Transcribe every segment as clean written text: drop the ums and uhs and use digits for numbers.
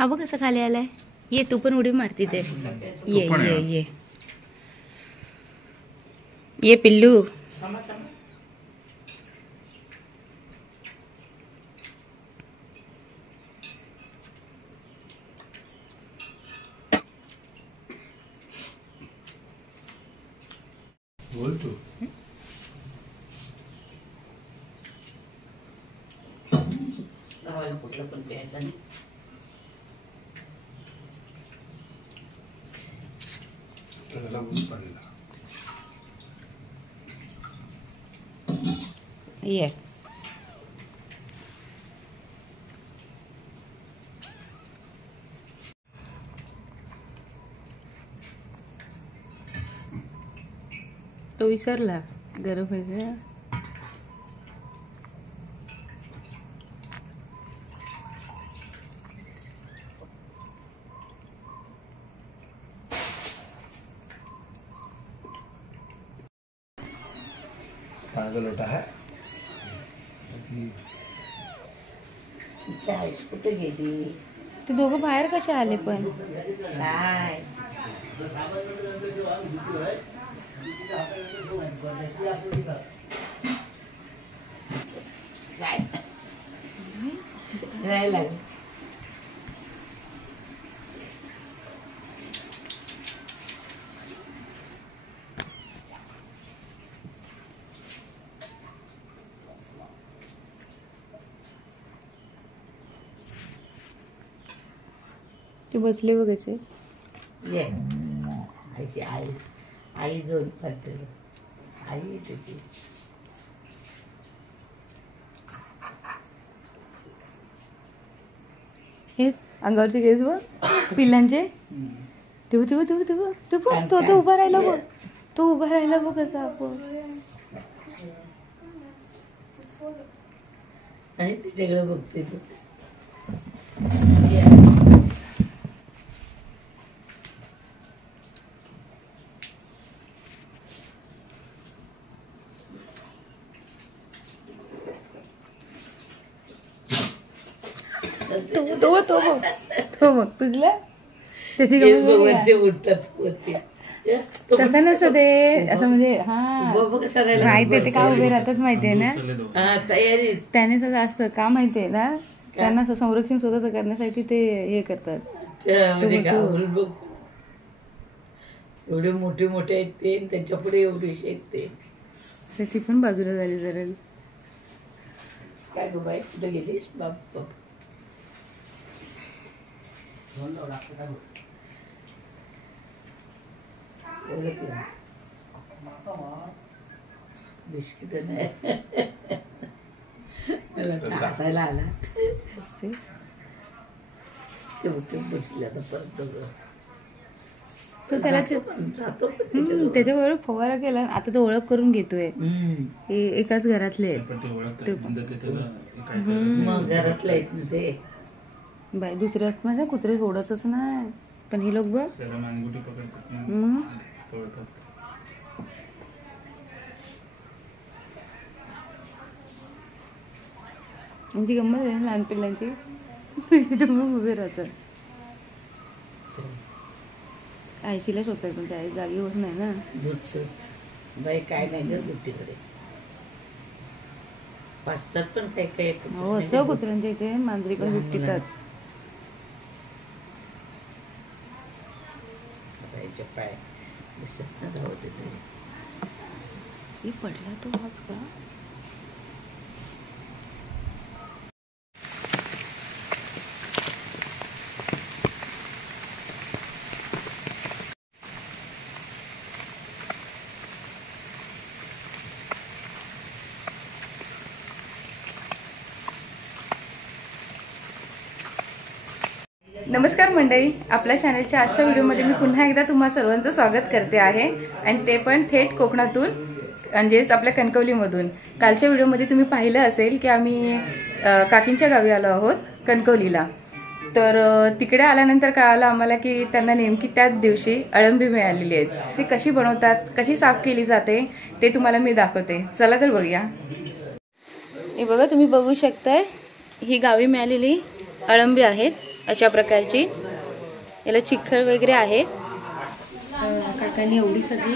हा बघ कसं खाली आलाय. ये तू पण उडी मारती ते. ये ये ये ये पिल्लू. बोल तू. गावाला कुठलं पण प्यायचं नाही. त्याला ऊन पडला. ये तो विसरला गरम आहे. पाण्याचा लोटा आहे. चाळीस कुठे गेली ते दोघं बाहेर कसे आले पण. काय काय लागलं. ते बसले बघायचे. ये आईची आई आई जोड पडते. आई तुझी हे अंगावरचे केस बघ पिल्लांचे. तू तू तू तू तू बघ तो तो उभा राहिला बघ. तो उभा राहिला बघ कसा आपण. आणि तिच्याकडे बघते तू. तो बघ तुझला त्याची तसं नसतं ते असं म्हणजे. हा माहितीये ते का उभे राहतात माहितीये ना. तयारी त्याने सगळं असतं का माहितीये ना. त्यांना असं संरक्षण स्वतःच करण्यासाठी ते हे करतात. एवढे मोठे मोठे आहेत ते त्यांच्या पुढे एवढेशे आहेत ते. ती पण बाजूला झाली जरा. काय गो बाई कुठे गेलीस बाप. बिस्किट नाही हसायला आला. ते बसले आता परत तो त्याला त्याच्याबरोबर फवारा केला. आता तो ओळख करून घेतोय. एकाच घरातले मग घरातले आहेत ना ते. बाई दुसऱ्या माझ्या कुत्रे सोडतच नाही. पण हे लोक बघ यांची गंमत आहे लहान पिल्लांची. उभे राहतात. आयशीला शोधतात पण त्या जागी होत नाही ना. दूध बाई काय नाही ग दुधीकडे पाचतात पण काय काय. हो असं कुत्र्यांच्या इथे मांजरी पण दूध पितात. पाय दिसत ना धावत येते. पडला तो आज का. नमस्कार मंडळी, आपल्या चॅनलच्या आजच्या व्हिडिओमध्ये मी पुन्हा एकदा तुम्हा सर्वांचं स्वागत करते आहे. आणि ते पण थेट कोकणातून म्हणजेच आपल्या कणकवलीमधून. कालच्या व्हिडिओमध्ये तुम्ही पाहिलं असेल की आम्ही काकींच्या गावी आलो आहोत कणकवलीला. तर तिकडे आल्यानंतर कळालं आम्हाला की त्यांना नेमकी त्याच दिवशी अळंबी मिळालेली आहेत. ती कशी बनवतात, कशी साफ केली जाते ते तुम्हाला मी दाखवते. चला तर बघूया. हे बघा तुम्ही बघू शकताय ही गावी मिळालेली अळंबी आहेत. अशा प्रकारची. याला चिखल वगैरे आहे. काकांनी एवढी सगळी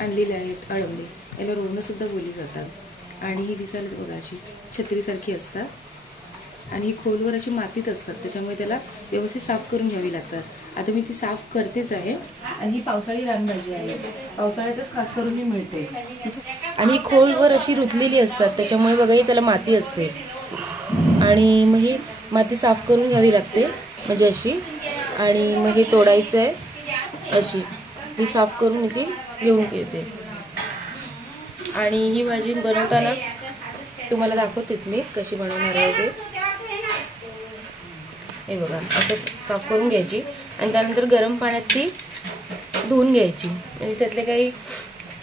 आणलेली आहेत अळंबी. याला रोवणं सुद्धा बोलली जातात आणि ही दिसायला बघा अशी छत्रीसारखी असतात आणि ही खोलवर अशी मातीत असतात, त्याच्यामुळे त्याला व्यवस्थित साफ करून घ्यावी लागतात. आता मी ती साफ करतेच आहे. आणि ही पावसाळी रानभाजी आहे, पावसाळ्यातच खास करून मी मिळते. आणि ही खोलवर अशी रुतलेली असतात, त्याच्यामुळे बघा ही त्याला माती असते आणि मग ही माती साफ करून घ्यावी लागते म्हणजे अशी. आणि मग हे तोडायचं आहे अशी. ही साफ करून याची घेऊन येते. आणि ही भाजी बनवताना तुम्हाला दाखवतेच मी कशी बनवणार आहे ते. हे बघा असं साफ करून घ्यायची आणि त्यानंतर गरम पाण्यात ती धुवून घ्यायची. म्हणजे त्यातले काही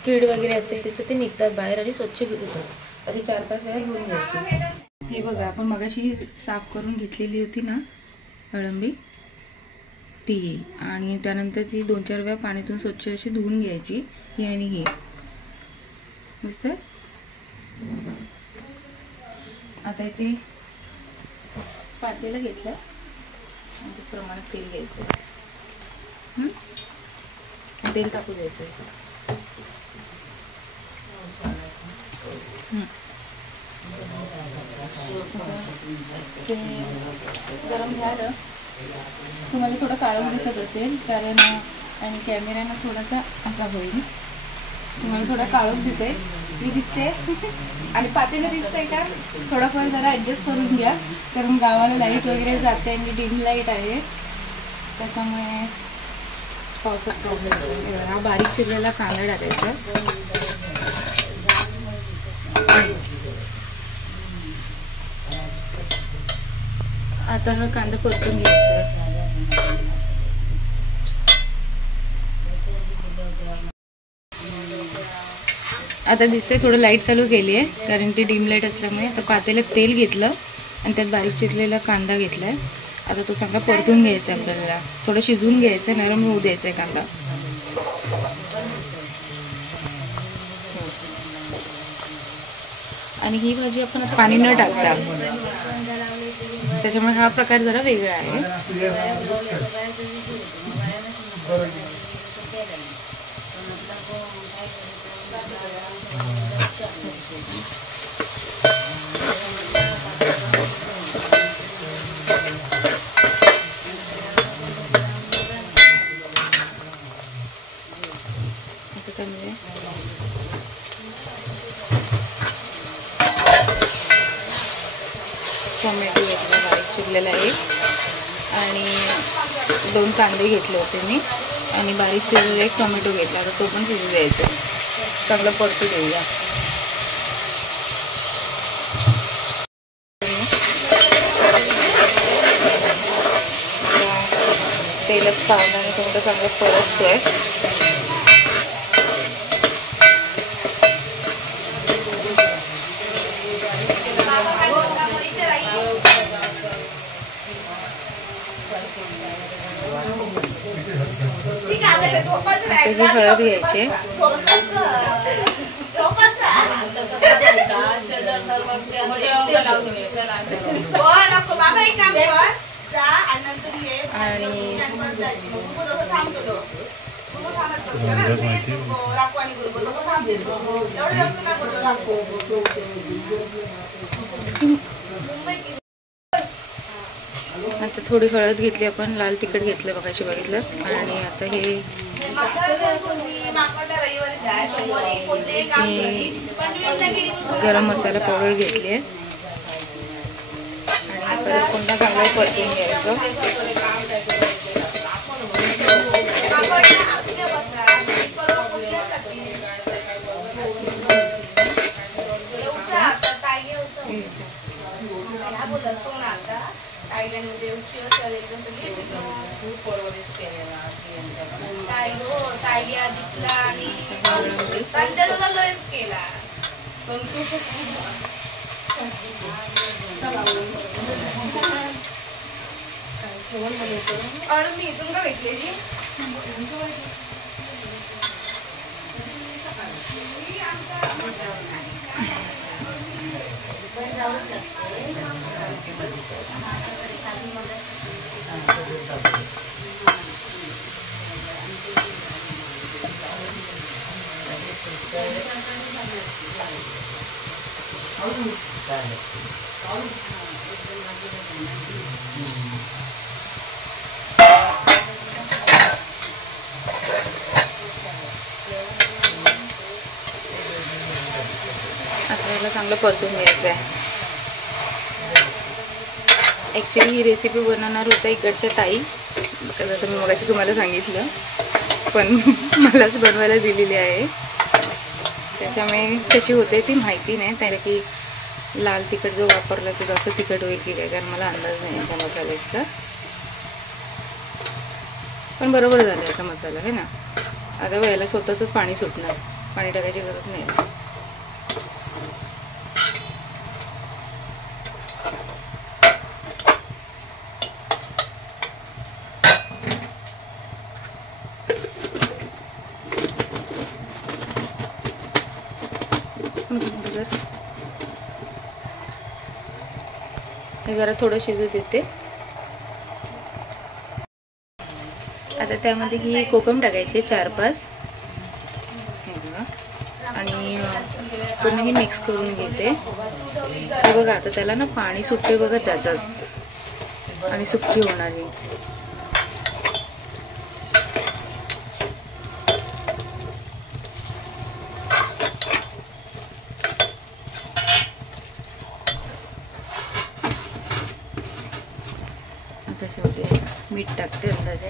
कीड वगैरे असेल तर ते निघतात बाहेर आणि स्वच्छ होतात. अशी 4-5 वेळा धुवून घ्यायची. हे बघा आपण मगाशी साफ करून घेतलेली होती ना अळंबी ती, आणि त्यानंतर ती 2-4 वेळा पाण्यातून स्वच्छ अशी धुवून घ्यायची. ही आणि ही दिसतंय. आता इथे पातेलं घेतलं आणि प्रमाणात तेल घ्यायचं. तेल टाकू द्यायचं. ते गरम झालं. तुम्हाला थोडं काळोख दिसत असेल कारण आणि कॅमेऱ्यानं थोडासा असा होईल, तुम्हाला थोडा काळोख दिसेल. मी दिसते आणि पातेलं दिसतंय का थोडंफार जरा ॲडजस्ट करून घ्या कारण गावाला लाईट वगैरे जाते आणि डिम लाईट आहे त्याच्यामुळे पावसात प्रॉब्लेम. हा बारीक चिरलेला कांदा टाकायचा. आता हा कांदा परतून घ्यायचा. आता दिसतंय थोडं लाईट चालू केली आहे कारण ती डिम लाईट असल्यामुळे. आता पातेल्यात तेल घेतलं आणि त्यात बारीक चिरलेला कांदा घेतलाय. आता तो चांगला परतून घ्यायचा आपल्याला. थोडं शिजवून घ्यायचं, नरम होऊ द्यायचा कांदा. आणि ही भाजी आपण आता पाणी न टाकता, त्याच्यामुळे हा प्रकार जरा वेगळा आहे. टोमॅटो घेतला बारीक चिरलेला एक आणि 2 कांदे घेतले होते मी आणि बारीक चिरलेला एक टोमॅटो घेतला. तर तो पण शिजू द्यायचा, चांगला परतू देऊया. तेलात कांदा टोमॅटो चांगलं परततोय. हळद घ्यायचे. आता थोडी हळद घेतली आपण, लाल तिखट घेतलं बघाशी बघितलं. आणि आता हे गरम मसाला पावडर घेतली आहे आणि परत पुन्हा चांगलं परतून घ्यायचं. आता याला चांगलं परतून घ्यायचं आहे. ॲक्च्युली ही रेसिपी बनवणार होता इकडच्या ताई, जसं मी मगाशी तुम्हाला सांगितलं, पण मलाच बनवायला दिलेली आहे. त्याच्यामुळे कशी होते ती माहिती नाही, त्याला की लाल तिखट जो वापरला तो जास्त तिखट होईल की काय, कारण मला अंदाज नाही याच्या मसाल्याचा. पण बरोबर झालं याचा मसाला आहे ना. आता याला स्वतःच पाणी सुटणार, पाणी टाकायची गरज नाही. हे जरा थोडं शिजत येते. आता त्यामध्ये ही कोकम टाकायचे 4-5 आणि पूर्ण ही मिक्स करून घेते. हे बघा आता त्याला ना पाणी सुटते बघा त्याचंच, आणि सुक्की होणार ही. आता शेवटी मीठ टाकते अंदाजे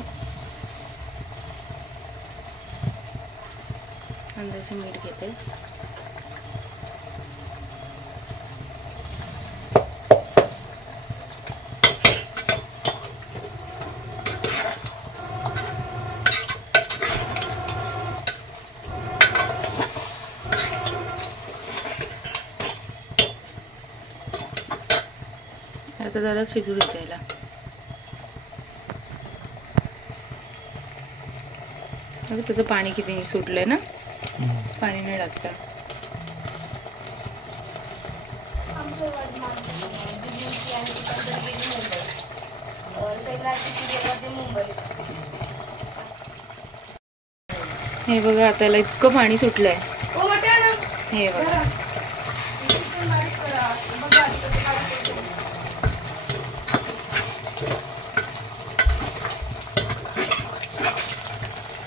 मीठ घेते. आता जरा शिजू देते याला. त्याचं पाणी किती सुटलंय ना, पाणी नाही टाकता. हे बघा आता याला इतकं पाणी सुटलंय. हे बघा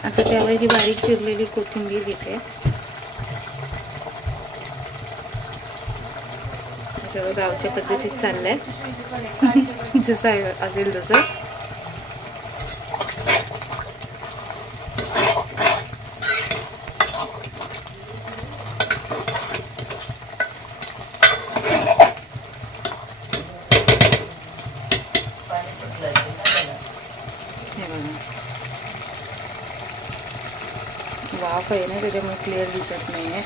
आता त्यावर ही बारीक चिरलेली कोथिंबीर घेते. सगळं गावच्या पद्धतीत चाललंय, जसं असेल तसं. वाफ आहे ना त्याच्यामुळे क्लिअर दिसत नाही आहे.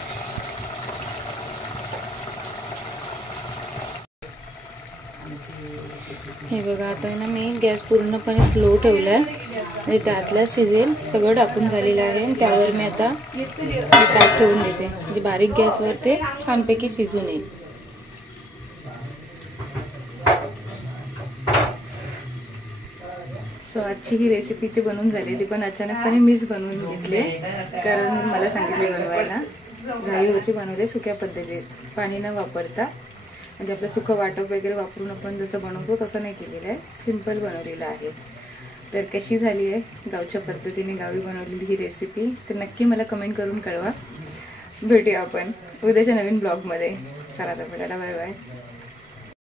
हे बघा आता ना मी गॅस पूर्णपणे स्लो ठेवलाय, म्हणजे त्यातला शिजेल. सगळं टाकून झालेलं आहे. त्यावर मी आता ताट ठेवून देते, म्हणजे बारीक गॅसवर ते छानपैकी शिजून येईल. सो आजची ही रेसिपी ती बनवून झाली. ती पण अचानकपणे मीच बनवून घेतली, कारण मला सांगितले बनवायला. घाईवरची बनवले सुक्या पद्धतीत, पाणी न वापरता. म्हणजे आपलं सुकं वाटप वगैरे वापरून आपण जसं बनवतो तसं नाही केलेलं आहे, सिंपल बनवलेलं आहे. तर कशी झाली आहे गावच्या पद्धतीने गावी बनवलेली ही रेसिपी, तर नक्की मला कमेंट करून कळवा. भेटूया आपण उद्याच्या नवीन ब्लॉगमध्ये. चला तर बेटा, बाय बाय.